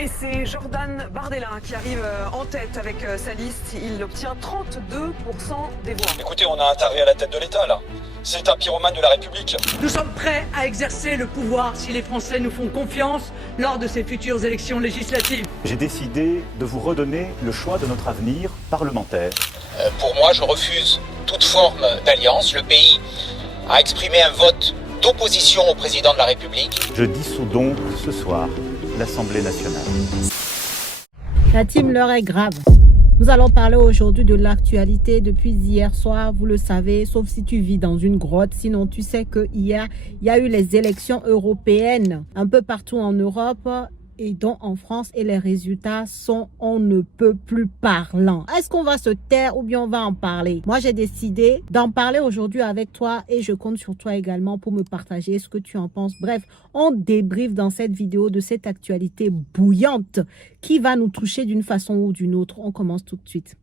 Et c'est Jordan Bardella qui arrive en tête avec sa liste. Il obtient 32% des voix. Écoutez, on a un taré à la tête de l'État, là. C'est un pyromane de la République. Nous sommes prêts à exercer le pouvoir si les Français nous font confiance lors de ces futures élections législatives. J'ai décidé de vous redonner le choix de notre avenir parlementaire. Pour moi, je refuse toute forme d'alliance. Le pays a exprimé un vote d'opposition au président de la République. Je dissous donc ce soir l'Assemblée nationale. La team, l'heure est grave. Nous allons parler aujourd'hui de l'actualité depuis hier soir, vous le savez, sauf si tu vis dans une grotte. Sinon, tu sais que hier, il y a eu les élections européennes un peu partout en Europe et dont en France, et les résultats sont on ne peut plus parlants. Est-ce qu'on va se taire ou bien on va en parler? Moi, j'ai décidé d'en parler aujourd'hui avec toi et je compte sur toi également pour me partager ce que tu en penses. Bref, on débriefe dans cette vidéo de cette actualité bouillante qui va nous toucher d'une façon ou d'une autre. On commence tout de suite.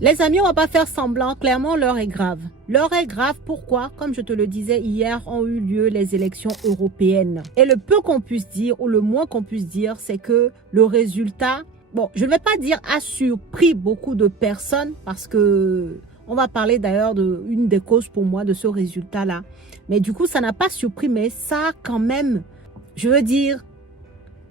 Les amis, on va pas faire semblant, clairement l'heure est grave. L'heure est grave, pourquoi? Comme je te le disais hier, ont eu lieu les élections européennes. Et le peu qu'on puisse dire, ou le moins qu'on puisse dire, c'est que le résultat, bon, je ne vais pas dire a surpris beaucoup de personnes, parce que on va parler d'ailleurs d'une des causes pour moi de ce résultat-là. Mais du coup, ça n'a pas surpris, mais ça a quand même, je veux dire,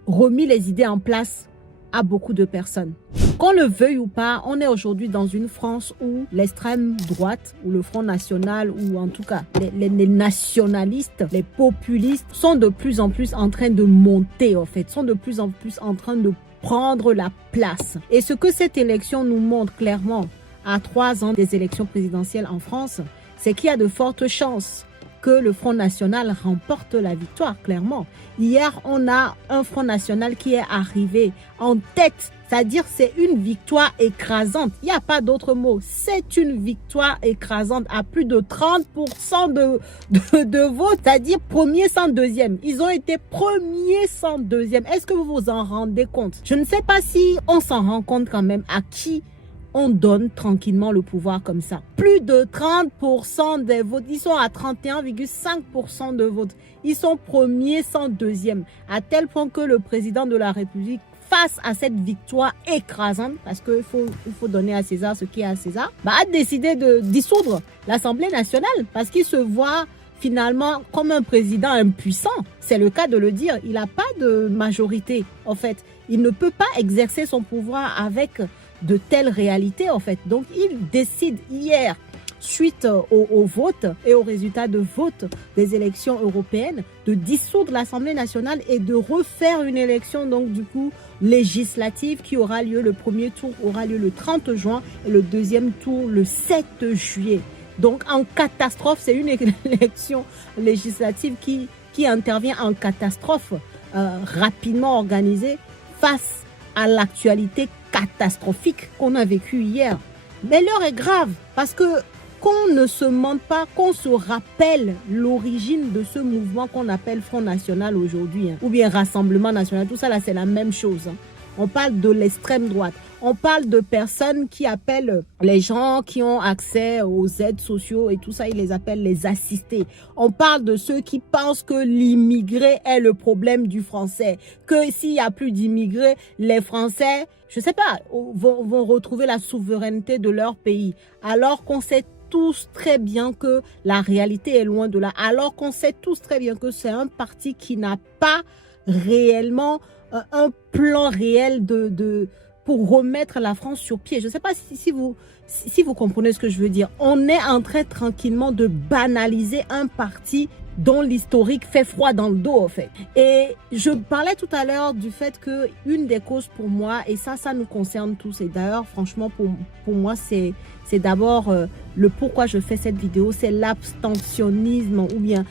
remis les idées en place à beaucoup de personnes. Qu'on le veuille ou pas, on est aujourd'hui dans une France où l'extrême droite, ou le Front National, ou en tout cas les nationalistes, les populistes sont de plus en plus en train de monter en fait, sont de plus en plus en train de prendre la place. Et ce que cette élection nous montre clairement à 3 ans des élections présidentielles en France, c'est qu'il y a de fortes chances que le Front National remporte la victoire, clairement. Hier, on a un Front National qui est arrivé en tête, c'est-à-dire c'est une victoire écrasante. Il n'y a pas d'autre mot. C'est une victoire écrasante à plus de 30% de votes, c'est-à-dire premier sans deuxième. Ils ont été premiers sans deuxième. Est-ce que vous vous en rendez compte? Je ne sais pas si on s'en rend compte quand même à qui on donne tranquillement le pouvoir comme ça. Plus de 30% des votes. Ils sont à 31,5% de votes. Ils sont premiers sans deuxième. À tel point que le président de la République, face à cette victoire écrasante, parce qu'il faut donner à César ce qui est à César, a décidé de dissoudre l'Assemblée nationale parce qu'il se voit finalement comme un président impuissant. C'est le cas de le dire. Il n'a pas de majorité, en fait. Il ne peut pas exercer son pouvoir avec de telles réalités, en fait. Donc, il décide hier, suite au vote et aux résultats de vote des élections européennes, de dissoudre l'Assemblée nationale et de refaire une élection, donc du coup, législative qui aura lieu, le premier tour aura lieu le 30 juin et le deuxième tour le 7 juillet. Donc, en catastrophe, c'est une élection législative qui intervient en catastrophe rapidement organisée face à l'actualité catastrophique qu'on a vécue hier. Mais l'heure est grave parce que qu'on ne se mente pas, qu'on se rappelle l'origine de ce mouvement qu'on appelle Front National aujourd'hui, ou bien Rassemblement National, tout ça là c'est la même chose. On parle de l'extrême droite. On parle de personnes qui appellent les gens qui ont accès aux aides sociaux et tout ça, ils les appellent les assistés. On parle de ceux qui pensent que l'immigré est le problème du français. Que s'il n'y a plus d'immigrés, les Français, je sais pas, vont retrouver la souveraineté de leur pays. Alors qu'on sait tous très bien que la réalité est loin de là. Alors qu'on sait tous très bien que c'est un parti qui n'a pas réellement un plan réel pour remettre la France sur pied. Je ne sais pas si vous comprenez ce que je veux dire. On est en train tranquillement de banaliser un parti dont l'historique fait froid dans le dos, en fait. Et je parlais tout à l'heure du fait que une des causes pour moi, et ça nous concerne tous, et d'ailleurs, franchement, pour moi, c'est d'abord le pourquoi je fais cette vidéo, c'est l'abstentionnisme, ou bien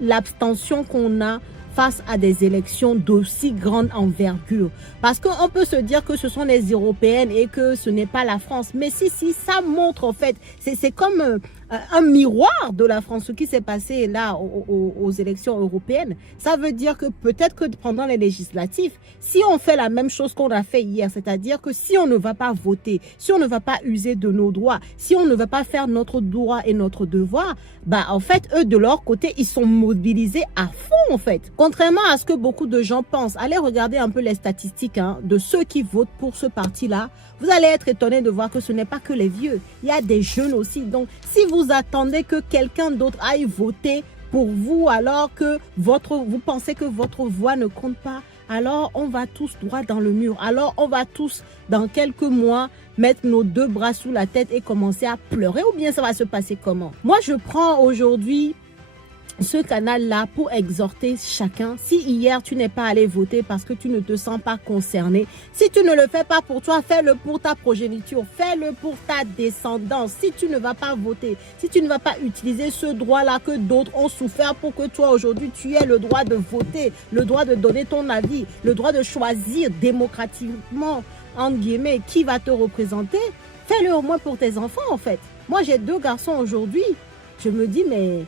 l'abstention qu'on a face à des élections d'aussi grande envergure. Parce qu'on peut se dire que ce sont les européennes et que ce n'est pas la France. Mais si, ça montre en fait, c'est comme un miroir de la France, ce qui s'est passé là aux élections européennes. Ça veut dire que peut-être que pendant les législatives, si on fait la même chose qu'on a fait hier, c'est-à-dire que si on ne va pas voter, si on ne va pas user de nos droits, si on ne va pas faire notre droit et notre devoir, bah en fait, eux de leur côté, ils sont mobilisés à fond en fait. Contrairement à ce que beaucoup de gens pensent, allez regarder un peu les statistiques de ceux qui votent pour ce parti-là. Vous allez être étonnés de voir que ce n'est pas que les vieux, il y a des jeunes aussi. Donc, si vous attendez que quelqu'un d'autre aille voter pour vous alors que vous pensez que votre voix ne compte pas, alors on va tous droit dans le mur. Alors on va tous, dans quelques mois, mettre nos deux bras sous la tête et commencer à pleurer. Ou bien ça va se passer comment? Moi, je prends aujourd'hui ce canal-là pour exhorter chacun. Si hier tu n'es pas allé voter parce que tu ne te sens pas concerné, si tu ne le fais pas pour toi, fais-le pour ta progéniture, fais-le pour ta descendance. Si tu ne vas pas voter, si tu ne vas pas utiliser ce droit-là que d'autres ont souffert pour que toi aujourd'hui tu aies le droit de voter, le droit de donner ton avis, le droit de choisir démocratiquement, entre guillemets, qui va te représenter, fais-le au moins pour tes enfants en fait. Moi j'ai 2 garçons aujourd'hui, je me dis mais...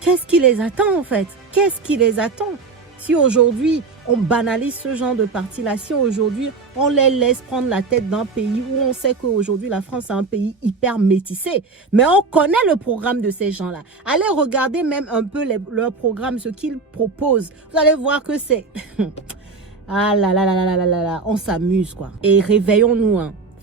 qu'est-ce qui les attend en fait? Qu'est-ce qui les attend? Si aujourd'hui on banalise ce genre de parti-là, si aujourd'hui on les laisse prendre la tête d'un pays où on sait qu'aujourd'hui la France est un pays hyper métissé, mais on connaît le programme de ces gens-là. Allez regarder même un peu leur programme, ce qu'ils proposent. Vous allez voir que c'est... ah là là là là là là là, on s'amuse quoi. Et réveillons-nous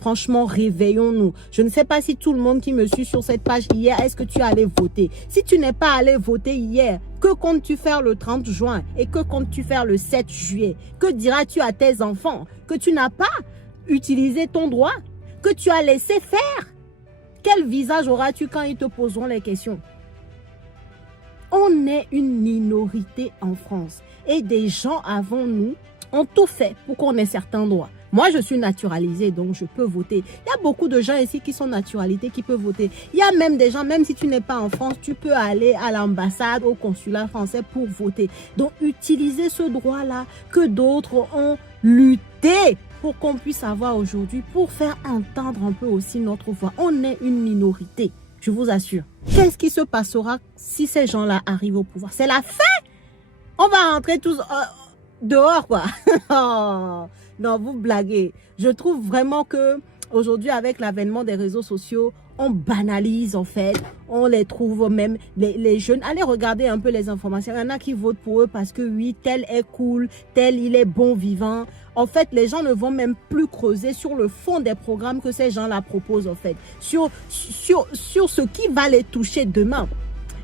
Franchement, réveillons-nous. Je ne sais pas si tout le monde qui me suit sur cette page hier, est-ce que tu es allé voter? Si tu n'es pas allé voter hier, que comptes-tu faire le 30 juin? Et que comptes-tu faire le 7 juillet? Que diras-tu à tes enfants? Que tu n'as pas utilisé ton droit? Que tu as laissé faire? Quel visage auras-tu quand ils te poseront les questions? On est une minorité en France. Et des gens avant nous ont tout fait pour qu'on ait certains droits. Moi, je suis naturalisée, donc je peux voter. Il y a beaucoup de gens ici qui sont naturalisés, qui peuvent voter. Il y a même des gens, même si tu n'es pas en France, tu peux aller à l'ambassade, au consulat français pour voter. Donc, utilisez ce droit-là que d'autres ont lutté pour qu'on puisse avoir aujourd'hui, pour faire entendre un peu aussi notre voix. On est une minorité, je vous assure. Qu'est-ce qui se passera si ces gens-là arrivent au pouvoir? C'est la fin! On va rentrer tous dehors, quoi. Non, vous blaguez. Je trouve vraiment que aujourd'hui, avec l'avènement des réseaux sociaux, on banalise en fait. On les trouve même, les jeunes. Allez regarder un peu les informations. Il y en a qui votent pour eux parce que oui, tel est cool, tel il est bon vivant. En fait, les gens ne vont même plus creuser sur le fond des programmes que ces gens-là proposent en fait. Sur ce qui va les toucher demain.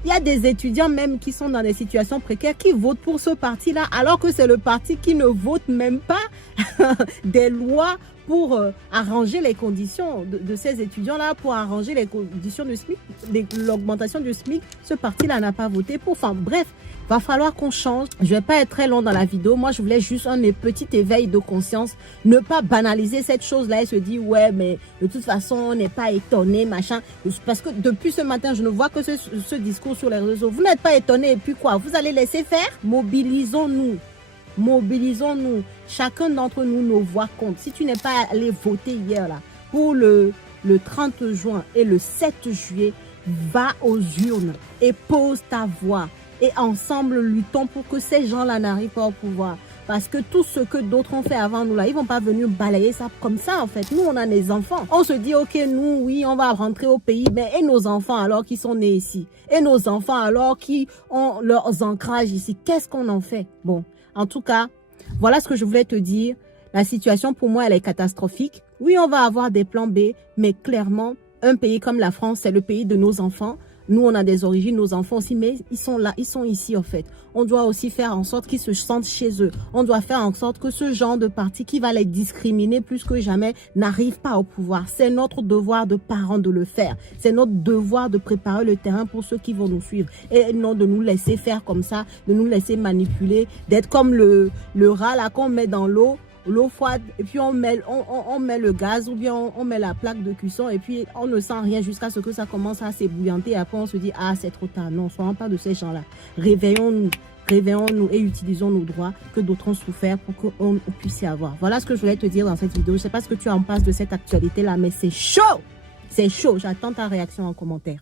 Il y a des étudiants même qui sont dans des situations précaires qui votent pour ce parti-là, alors que c'est le parti qui ne vote même pas des lois pour arranger les conditions de ces étudiants-là, pour arranger les conditions du SMIC, l'augmentation du SMIC. Ce parti-là n'a pas voté pour. Enfin bref, va falloir qu'on change. Je vais pas être très long dans la vidéo. Moi, je voulais juste un petit éveil de conscience. Ne pas banaliser cette chose-là et se dire, ouais, mais de toute façon, on n'est pas étonné, machin. Parce que depuis ce matin, je ne vois que ce discours sur les réseaux. Vous n'êtes pas étonné et puis quoi? Vous allez laisser faire? Mobilisons-nous. Mobilisons-nous. Chacun d'entre nous, nos voix comptent. Si tu n'es pas allé voter hier, là, pour le 30 juin et le 7 juillet, va aux urnes et pose ta voix. Et ensemble, luttons pour que ces gens-là n'arrivent pas au pouvoir. Parce que tout ce que d'autres ont fait avant nous, là, ils vont pas venir balayer ça comme ça, en fait. Nous, on a des enfants. On se dit, ok, nous, oui, on va rentrer au pays. Mais et nos enfants, alors qu'ils sont nés ici? Et nos enfants, alors qui ont leurs ancrages ici? Qu'est-ce qu'on en fait? Bon, en tout cas, voilà ce que je voulais te dire. La situation, pour moi, elle est catastrophique. Oui, on va avoir des plans B, mais clairement, un pays comme la France, c'est le pays de nos enfants. Nous, on a des origines, nos enfants aussi, mais ils sont là, ils sont ici en fait. On doit aussi faire en sorte qu'ils se sentent chez eux. On doit faire en sorte que ce genre de parti qui va les discriminer plus que jamais n'arrive pas au pouvoir. C'est notre devoir de parents de le faire. C'est notre devoir de préparer le terrain pour ceux qui vont nous suivre. Et non de nous laisser faire comme ça, de nous laisser manipuler, d'être comme le rat là qu'on met dans l'eau froide et puis on met le gaz ou bien on met la plaque de cuisson et puis on ne sent rien jusqu'à ce que ça commence à s'ébouillanter et après on se dit ah c'est trop tard. Non, soyons pas de ces gens-là. Réveillons-nous et utilisons nos droits que d'autres ont souffert pour qu'on puisse y avoir. Voilà ce que je voulais te dire dans cette vidéo. Je sais pas ce que tu en penses de cette actualité là, mais c'est chaud. C'est chaud. J'attends ta réaction en commentaire.